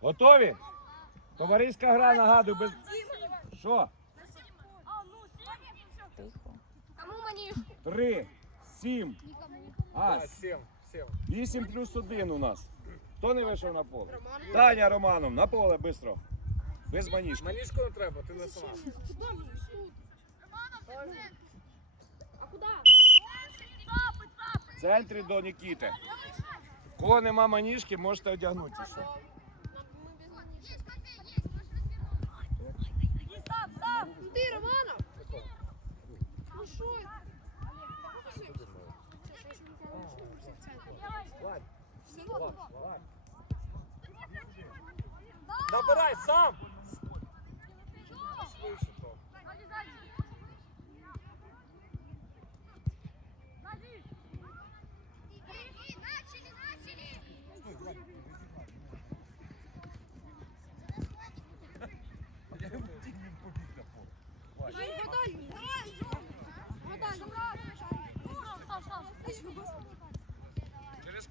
Готові? Товариська гра, нагадую, без. Що? Кому? Три, сім. А, Сім, сім. вісім плюс один у нас. Хто не вийшов на поле? Таня Романом, на поле швидко. Без манішки. Манішку не треба, ти не сама. А куда? В центрі до Нікіти. Кого нема маніжки, можете одягнутися. Ты, Романов! Ну что? Набирай сам! Швидше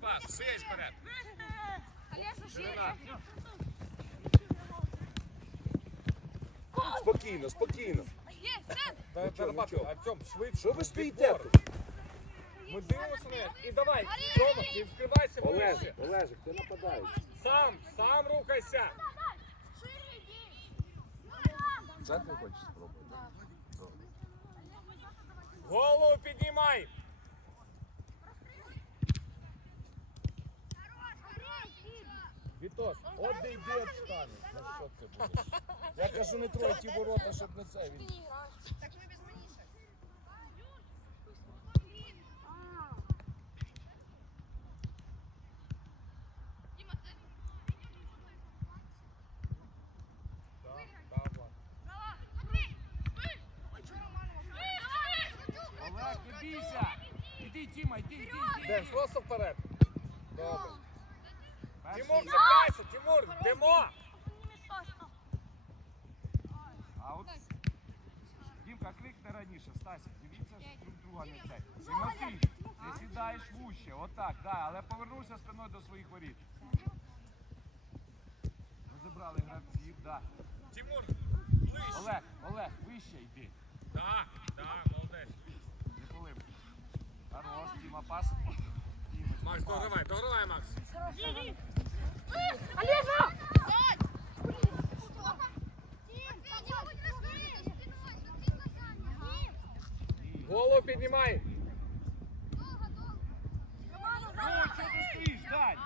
пас, сись вперед. Спокійно, спокійно. Та- та, нічого, Артем, швидше. Що ви стоїте тут? Ми дивимося на них. І давай, Тьома, ти відкривайся Олежик, вище. Олежик, ти нападаєш. Сам, сам рухайся. В центрі хочеш спробувати? Голову піднімай. Вітос, от де йди обстане. Ну що ти будеш? Я кажу, не трой ті ворота, щоб не це. Він... Да, да, Влад. Олег, не бійся! Іди, Тіма, йди, йди, Ден, просто вперед. Добре. Перший. Тимур, цепляйся, Йдемо. А от Дімка, кликни раніше, Стасік, дивіться друг друга не це. Тимофій, ти сідаєш вуще, отак, да, але повернувся спиною до своїх воріт. Розібрали гравців, да. Тимур, ближче. Олег, Олег, вище йди. Да, да, молодець. Не полив. Хорош, Діма, пас. Макс, пас. догравай, догравай, Макс. Олежа! Голову піднімай. Ой, що ти стоїш, Дань?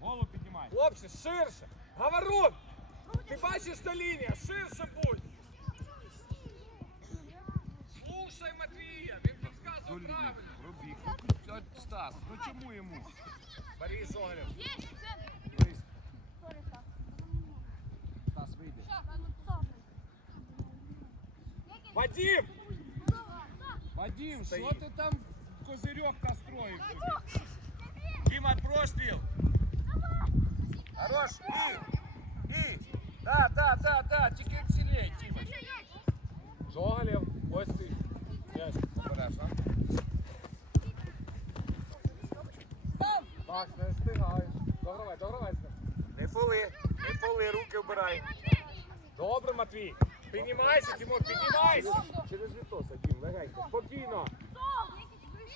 Голову піднімай. Хлопці, ширше. Говорун. Ти бачиш, що лінія, ширше будь. Слушай, Матвія, він підказував Долі, правильно. Пробіг. Ну, от Стас, ну чому йому? Борис Жогалев. Дивись. Стас, вийди. Вадим! Вадим, Стоїть. що ти там козирьок настроїв? собі? Діма, простріл. Хорош, і, і. Да, да, да, да, тільки цілей, Діма. Жогалев, ось ти. М'яч, обережно. Макс, не встигаєш. Догравай, догравай з ним. Не поли, не поли, руки вбирай. Добре, Матвій. Піднімайся, Тимур, піднімайся. Через, Вітоса, Дім, легенько. Спокійно.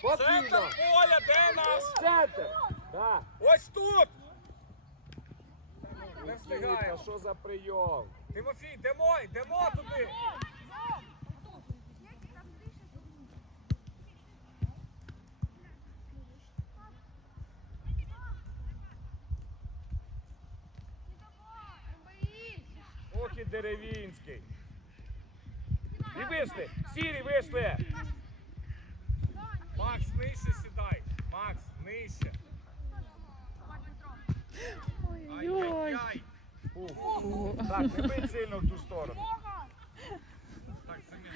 Центр поля, де нас? Центр. Да. Ось тут. Не встигаємо. що за прийом? Тимофій, йдемо, йдемо туди. Деревінський. І вийшли, сірі вийшли. Макс, нижче сідай. Макс, нижче. Ай-яй-яй. Так, не бий сильно в ту сторону. Так, заміна.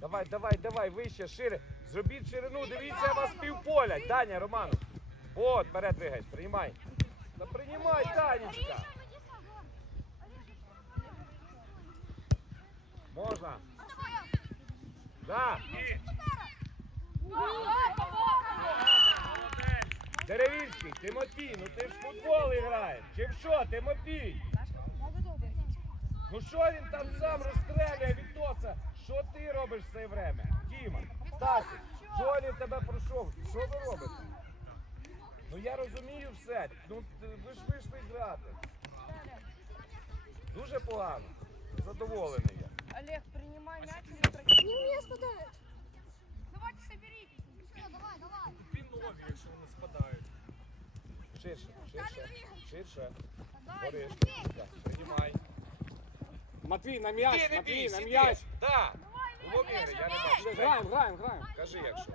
Давай, давай, давай, вище, шире. Зробіть ширину, дивіться, вас півполя. Таня, Роману. От, вперед двигаєш, приймай. Та приймай, Танечка. Можна. Да. Деревінський, Тимофій, ну ти ж в футбол граєш. Чи в що, Тимофій? Ну що він там сам розстрелює від тоса? Що ти робиш в це время? Діма, Стасик, Жолі тебе пройшов. Що ви робите? Ну я розумію все. Ну ви ж вийшли грати. Дуже погано. Задоволений. Олег, принимай мяч или прокинь. Не мне спадает. Давайте соберитесь. давай, давай. Тобі нові, якщо вони спадають. Ширше, ширше, ширше. Дай. Бориш. Так, Приймай. Матвій, на м'яч, Ти не Матвій, бійся, на іди. м'яч. Да. Ломіри, я не бачу. Граємо, граємо, граємо. Кажи, якщо.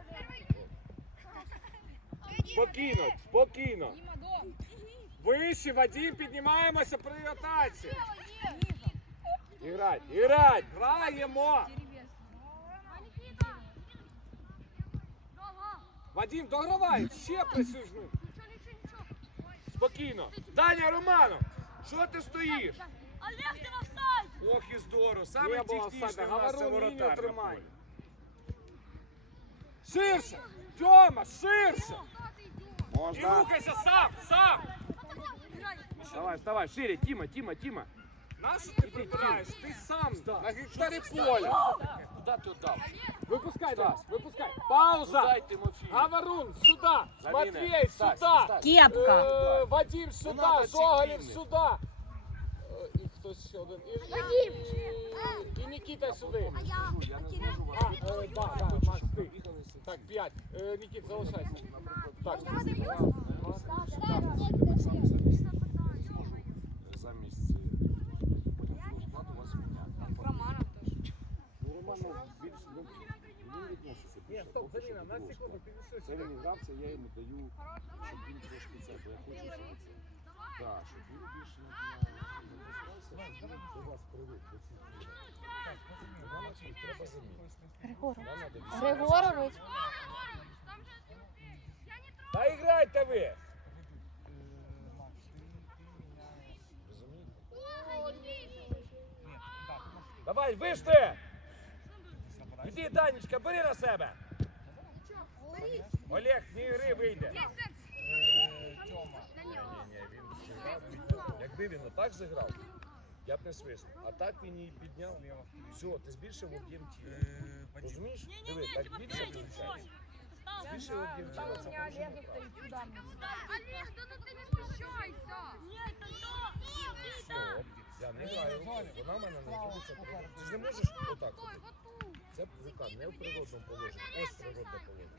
Спокійно, спокійно. Дима, дом. Вище, Вадим, піднімаємося при атаці. Іграть, іграть, граємо. Вадим, догравай, ще працюй. Спокійно. Даня Романов, що ти стоїш? Олег, ти в офсайд! Ох і здорово. Саме технічний у нас це воротар. тримай. Ширше, Тьома, ширше. І рухайся сам, сам. Давай, вставай, шире, Тіма, Тіма, Тіма. Нащо ти прибираєш? Ти сам на гектарі поля. Куди ти віддав? Випускай, Дас, випускай. Пауза. Дай Тимофію. Гаварун, сюда. Завіни. Матвей, Стась, сюда. Стась. Кепка. Е, Вадим надо сюда, цих Жоголів кінних. сюда. Е, І хтось ще один. І, і, і, і Нікіта сюди. А я? Я не зможу вас. А, е, да, да, Макс, ти. Так, п'ять. Е, Нікіт, залишайся. Так. Замість Ні, стоп, Заліна, на секунду, підійшли Це сюди. він грався, я йому даю, щоб він трошки це, бо я хочу, щоб Так, щоб він більше не допускався. До вас привик, до цих ігор. Романа Чій, треба замінити. Нам надо вісім. Григорович. Та іграйте ви! Розумієте? Давай, вийшли! Іди, Данечка, бери на себе! Олег, не гри вийде. Якби він отак зіграв, я б не свиснув. А так він її підняв. Все, ти збільшив об'єм тіла. Розумієш? Диви, так більше виходить. Збільшив об'єм тіла, це правильно. стоит Олег, да ну ти не смущайся! Все, я не граю. Вона мене знаходиться. поруч. Ти ж не можеш отак. робити. Це рука не в природному положенні. Ось природне положення.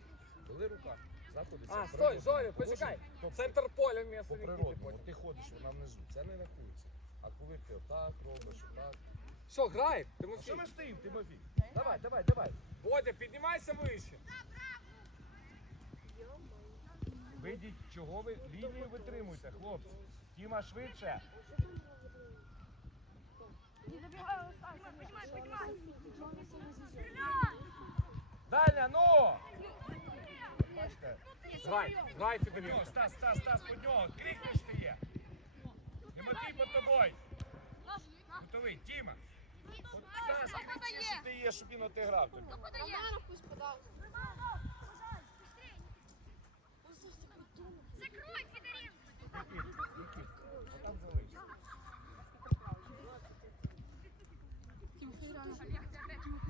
Коли рука знаходиться А, в стой, природному Зоря, положенні, почекай. то Центр поля по вместо природному, ти ходиш, вона внизу. Це не рахується. А коли ти отак робиш, отак. Що, грає? А Тимофій. що ми стоїмо, Тимофій? Давай, давай, давай. Бодя, піднімайся вище. Вийдіть, чого ви лінію витримуєте, хлопці. Тіма швидше. Даня, ну! Грай, грай, По Стас, Стас, Стас, по нього. Крикнеш ти є. Тимофій по тобою. Готовий, Тіма. От Стас, кричи, що ти є, щоб він отиграв тобі. Романов пусть подал. Закрой, Федоренко! Нікіт.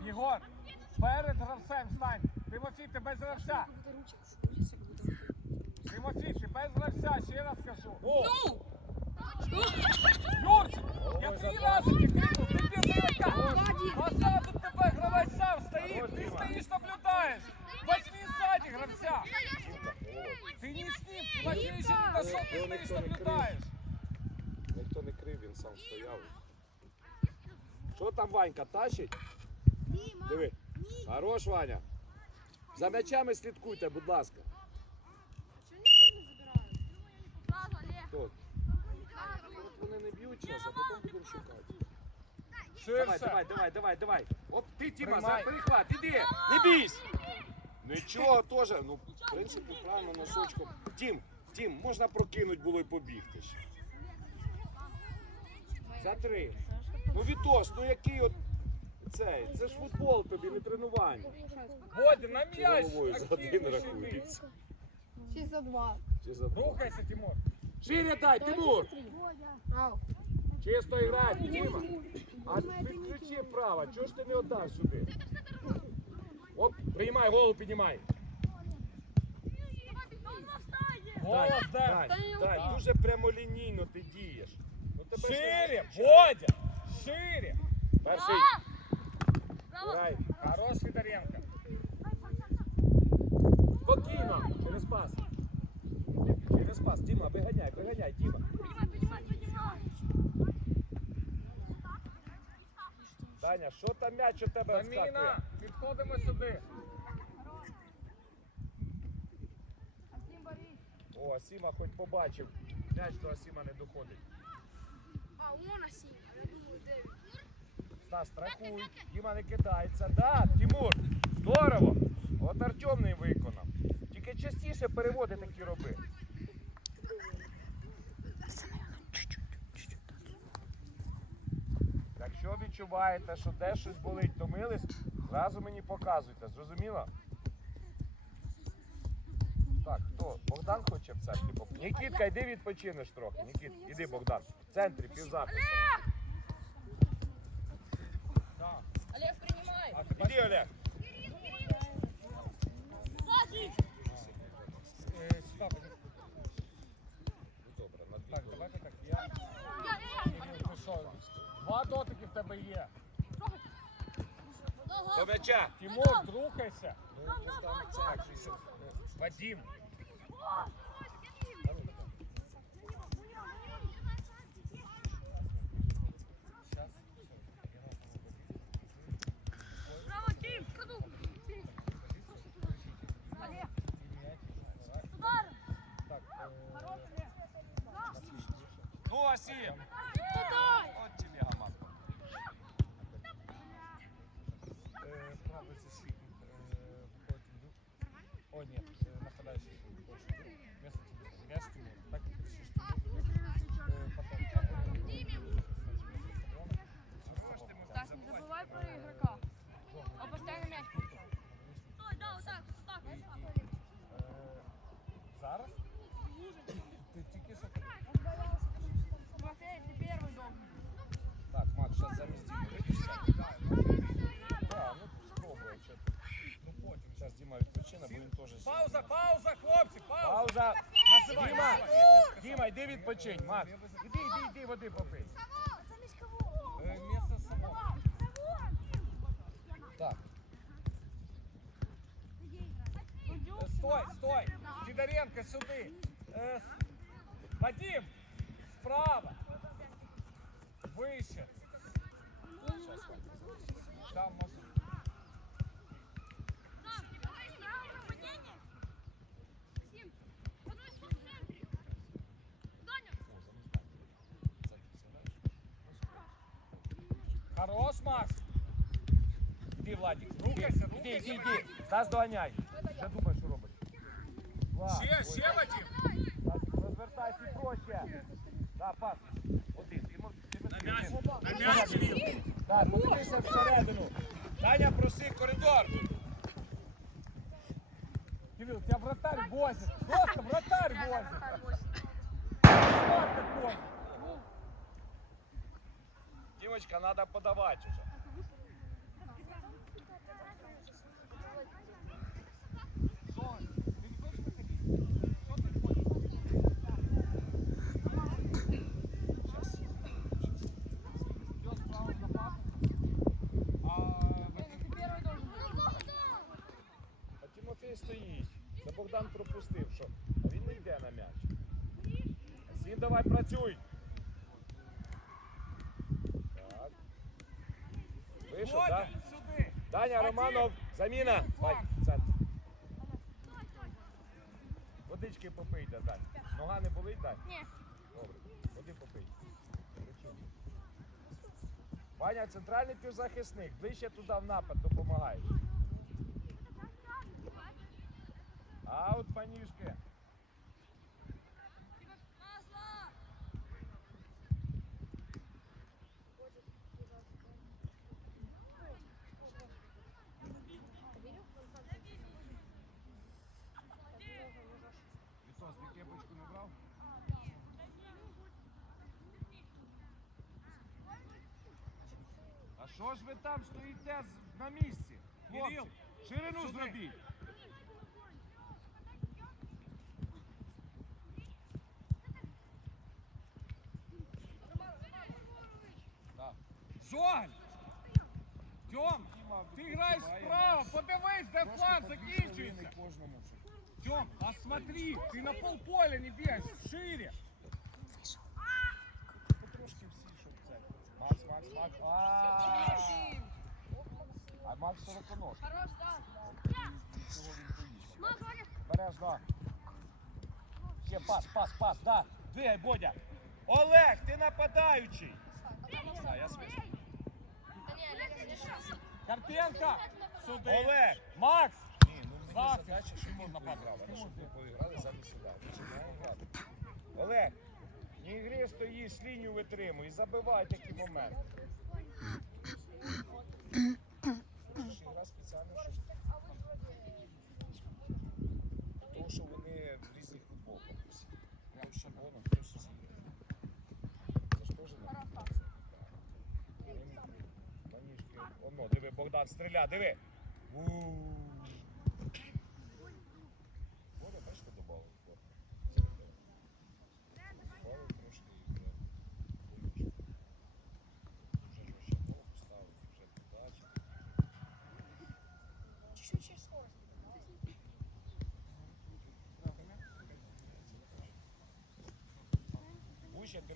Єгор, перед гравцем стань. Тимофій, ти без гравця. Тимофій, ти без гравця, ще раз кажу. О! Юрчик, я твій раз тільки крикнув, ти без ігрока. А сам тут тебе гравець сам стоїть, ти стоїш, наблюдаєш. Возьми ззаді гравця. Ти не з ним, Тимофій ще не дошов, ти стоїш, наблюдаєш. Ніхто не крив, він сам стояв. Що там Ванька тащить? Диви. Хорош, Ваня. За м'ячами слідкуйте, будь ласка. От вони не б'ють час, а потім будемо шукати. Давай, давай, давай, давай, давай. Оп, ти, Тіма, за Приймай. перехват, іди. Не бійся. Нічого теж, ну, в принципі, правильно носочком. Тім, Тім, можна прокинуть було і побігти ще. За три. Ну, Вітос, ну який от цей, це ж футбол тобі, не тренування. Бодя, на м'яч. головою за один активніше йди. рахується. Чи за два. Чи за два? Рухайся, Тимур. Шире дай, Тимур! Ау. Чисто грай, Діма. А підключи право, чого ж ти не віддав сюди? Оп, приймай, голову піднімай. Голос дай. Дань, Дань, дуже прямолінійно ти дієш. Ну, тебе ж не Шире. Водя. Шире. Перший. Грай. Хорош, Федоренко. Спокійно. Через пас. Через пас. Діма, виганяй, виганяй, Діма. Піднімай, піднімай, піднімай. Даня, що там м'яч у тебе Заміна. Підходимо сюди. О, Асіма хоч побачив. М'яч до Асіма не доходить. А, вон Асім. Я думаю, 9 нас страхують. Діма не кидається. Да, Тимур, здорово! От Артем не виконав. Тільки частіше переводи такі роби. Якщо відчуваєте, що де щось болить, томились, зразу мені показуйте. Зрозуміло? Так, хто? Богдан хоче в центрі? Нікітка, йди відпочинеш трохи. Нікіт, іди, Богдан. В центрі, півзахист. Олег, принимай. А ти Іди, Олег. Е, сюди, подивись. Добре, на дві Так, давайте так. Я. Кирил, ти що? Два дотики в тебе є. До м'яча. Тимур, рухайся. Вадим. Ну, Пауза, пауза, хлопці, пауза. Пауза. Називай, Діма, називай. Діма, йди відпочинь, Макс. Іди, іди, іди, води попий. Е, Місце само. Так. Е, Стой, стой. Сидоренко сюди. Е, с- Вадим, справа. Вище. Там можна. Хорош, Макс. Іди, Владик. Рухайся, Іди, іди, іди. Стас доганяй. Вже думай, що робиш. Два. Ще, Ой, ще, Вадим. Стасик, розвертайся проще. Да, пас. Один. Ти На м'яч, на м'яч. Так, подивися всередину. Таня, проси коридор. Кирилл, тебя вратарь возит. Просто вратарь возит. Идёт справа на папу. А Ты первый должен. А Тимофій стоїть. Це Богдан пропустив, що а він не йде на м'яч. Сім, давай працюй. Вийшов, так? Даня Романов, заміна. Центр. Водички попий, да, Дань. Нога не болить, Дань? Ні. Добре. Води попий. Ваня, центральний півзахисник. Ближче туди в напад допомагаєш. Аут, панішки. Що ж ви там стоїте на місці? Кирил, ширину сюди. зробіть. Жоль! Тьом, ти граєш справа, подивись, де фланг закінчується. Тьом, а смотри, ти на полполя не бігаєш, шире. Потрошки всі, щоб це. Макс, Макс, Макс. А, А Макс сороконож. Хорош, да. Він? Береш, да. Ще пас, пас, пас, да. Двигай, Бодя. Олег, ти нападаючий. А, я смисл. Карпенко, сюди. Олег. Макс, Ні, ну мені задача, щоб ми нападали, щоб ми поіграли замість сюди. Олег, не ігри стоїш, лінію витримуй забивай такі моменти. Тому що вони в різних футболках Манішки. Диви, Богдан, стріля, диви. У-у-у.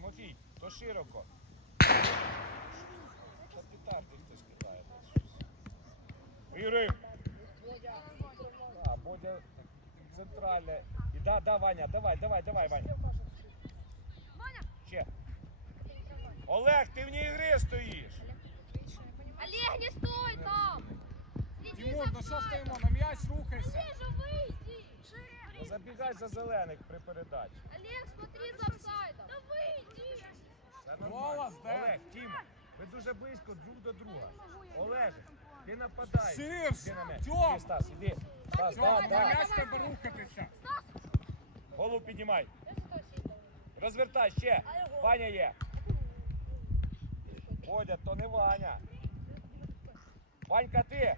Тимофій, то широко. Що петарди хтось кидає? Ігри. А, Бодя центральне. І да, да, Ваня, давай, давай, давай, Ваня. Ще. Олег, ти вне ігри стоїш. Олег, не стой там! Тимур, ну що стоїмо, на м'яч рухайся. Ближе выйди! Забігай за зелених при передачі. Олег, смотри за офсайдом! Да нормально. Голос, де? Олег, Тім, ви дуже близько друг до друга. Олеже, ти нападаєш. На м'яч. Тьом. Іди, Стас, іди. Стас, Тьом, да, на да. м'яч треба рухатися. Голову піднімай. Розвертай ще. Ваня є. Водя, то не Ваня. Ванька, ти.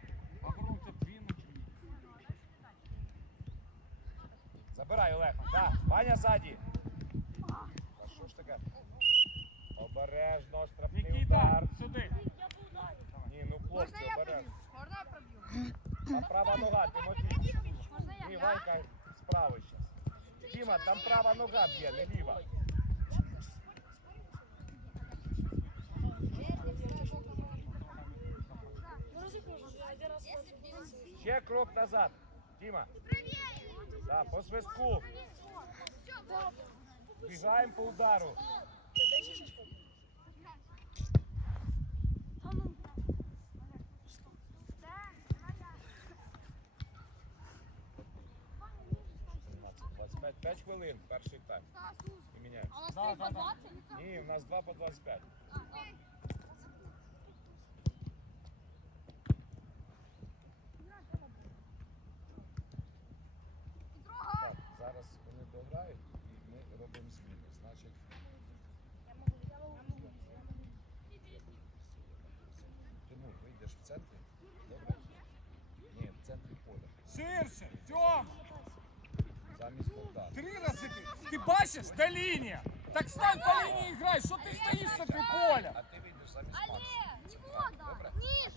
Забирай, Олег. Да. Ваня ззаді. А що ж таке? Обережно, штрафний Нікіта, удар. сюди. Ні, ну хлопці, Можно я обережно. пробью? Можно я пробью? А права нога, Тимофій. Можно я? Ні, Ванька справа зараз. Тіма, там права нога б'є, не ліва. Ще крок назад. Тіма. Да, по свистку. Бігаємо по удару. Семнадцять, 25, 5 хвилин, перший тайм. І міняємо. Да, да, да. Ні, у нас 2 по 25. Так, зараз вони дограють і ми робимо зміни. Значить, Тимур, вийдеш в центрі? Добре? Ні, в центрі поля. Ширше. Тьом, Замість Богдана. три рази ти. Ти бачиш, де лінія? Так стань по лінії і грай. Що ти стоїш в центрі поля? А ти вийдеш замість Макса. Олег, не вода! Добре? Ниже!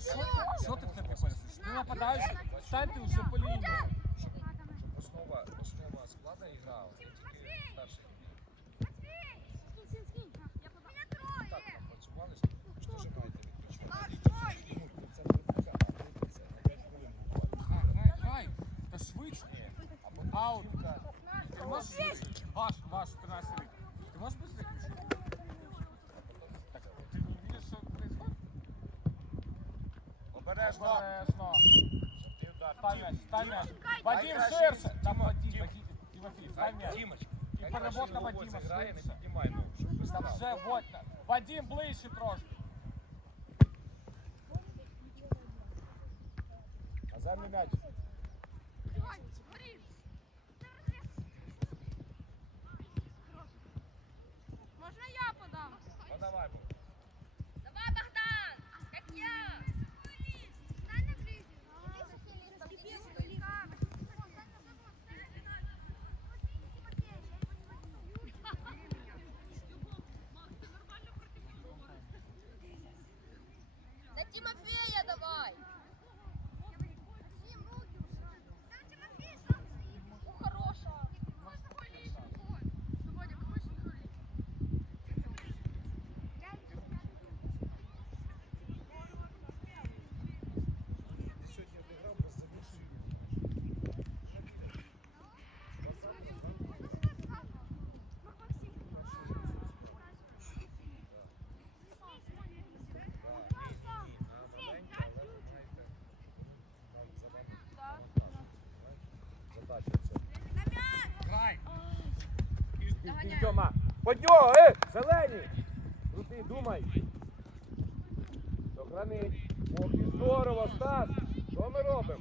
Що, За що ти в центрі поля стоїш? станьте вже по лінії. Основа, основа складу гра, вони тільки перших так попрацювали, що ж маєте відпочивати? Тимур, ти в центрі поля, а ви це на 5 хвилин буквально. А, Грай, грай. Та швидше. Ні, або Аут. Юрка, Ти можеш Ваш, ваш, 13 рік. Ти можеш быстрее включити? Так, ти не видиш, що происходит? Обережно. Обережно. Щоб ти удар. Стань м'яч, стань м'яч. Ай, Вадим краще. ширше. Там Тімо, Вадим, Тімо. Вадим, Тимофій, стань м'яч. Дімоч, І переработка Вадима грає, не швидше. піднімай, ну, щоб ви Там знали. вже, вот, Вадим ближче трошки. Наземний м'яч. Можно я подам? Ну давай, Бог. Давай, Богдан! Тимофея давай. Ну, хороша. Сьогодні обіграв без задуші. Задача це. Грай. Іди, Тьома. Под нього, е! Зелені! Крути, думай. Сохрани. Ох, і здорово, Стас. Що ми робимо?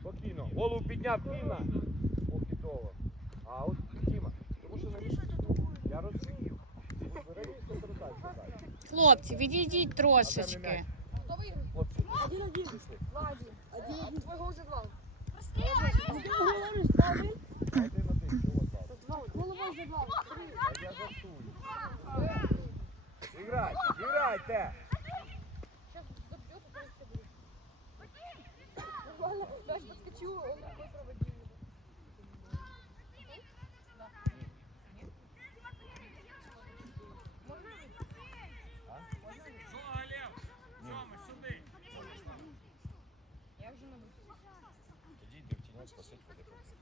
Спокійно. Голову підняв Тіна. Ох, і довго. А от Тіма. Тому що не Я розумію. Хлопці, відійдіть трошечки. Хлопці, Один-один. Влади. Один-один. Твой гол за два. Один-один, чого Слава? Играйте, за Сейчас забьет, я будет. Нормально, іграйте! Подскочу, он рукой проводил. Жога, Лев. Жома, сюди. Тоді йди в тіньок, посидь, подивись.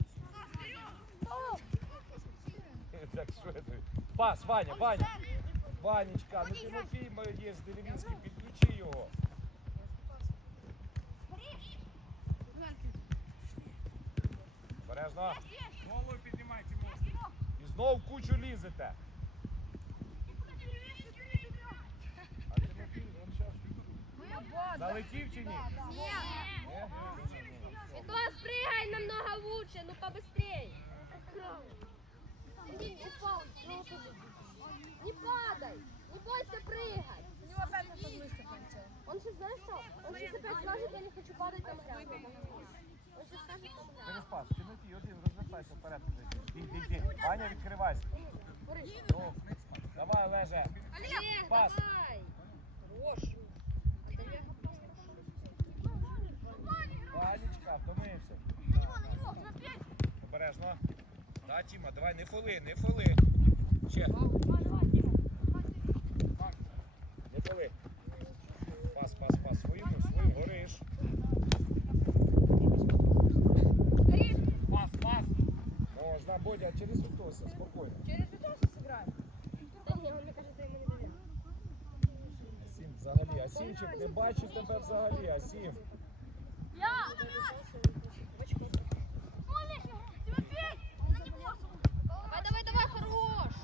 Так, що це? Пас, Ваня, Ваня. Ванечка, ну Тимофій молодець, Деревінський, підключи його. Бережно. Голову піднімай, Тимур. І знов в кучу лізете. А Тимофій, він зараз залетів чи ні? Ні? Класс, прыгай намного лучше, ну побыстрей. Упал, ну, Не падай, не бойся прыгать. У него опять подмышка полетела. Он сейчас, знаешь что? Он сейчас опять скажет, я не хочу падать там рядом. Он сейчас скажет, там рядом. Тимофій, один, розвертайся вперед. Іди, іди, іди. Ваня, відкривайся. Ну, давай, Леже. Олег, Пас. давай. Ванечка, Да, Тіма, давай, не фоли, не фоли. Ще. Не фоли. Пас, пас, пас. Своїм, своїм гориш. Пас, пас. Можна, Бодя, через Вітоса, спокійно. Через Витаса сыграем. Да не, он, мне кажется, ему не доверяет. Асім взагалі. Асімчик, не бачу тебе взагалі, Асім. Давай, давай, давай, хорош.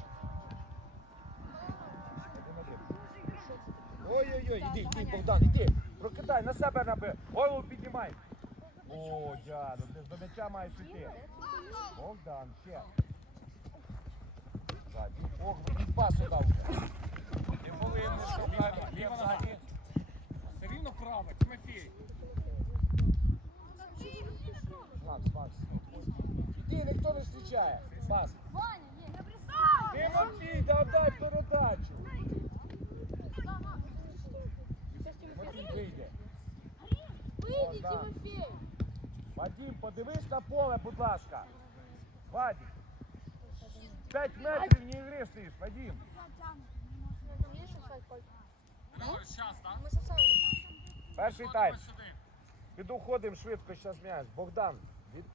Один-один. Ой-ой-ой, іди, іди, Богдан, іди. Прокидай, на себе наби. Голову піднімай. О, ж до м'яча маєш іти. Богдан, ще. Ззаді. Ох, він пасу дав вже. Не повинен, що Ліва, нога. Все рівно право, Тимофій. Макс, Макс. Іди, ніхто не зустрічає. Пас. Тимофій, да дай передачу. Тимофій, вийде. Выйди, да. Тимофей. Вадим, подивись на поле, будь ласка. Вадим. П'ять метрів не ігри Вадим. Перший тайм. Піду ходимо швидко, зараз м'яч. Богдан,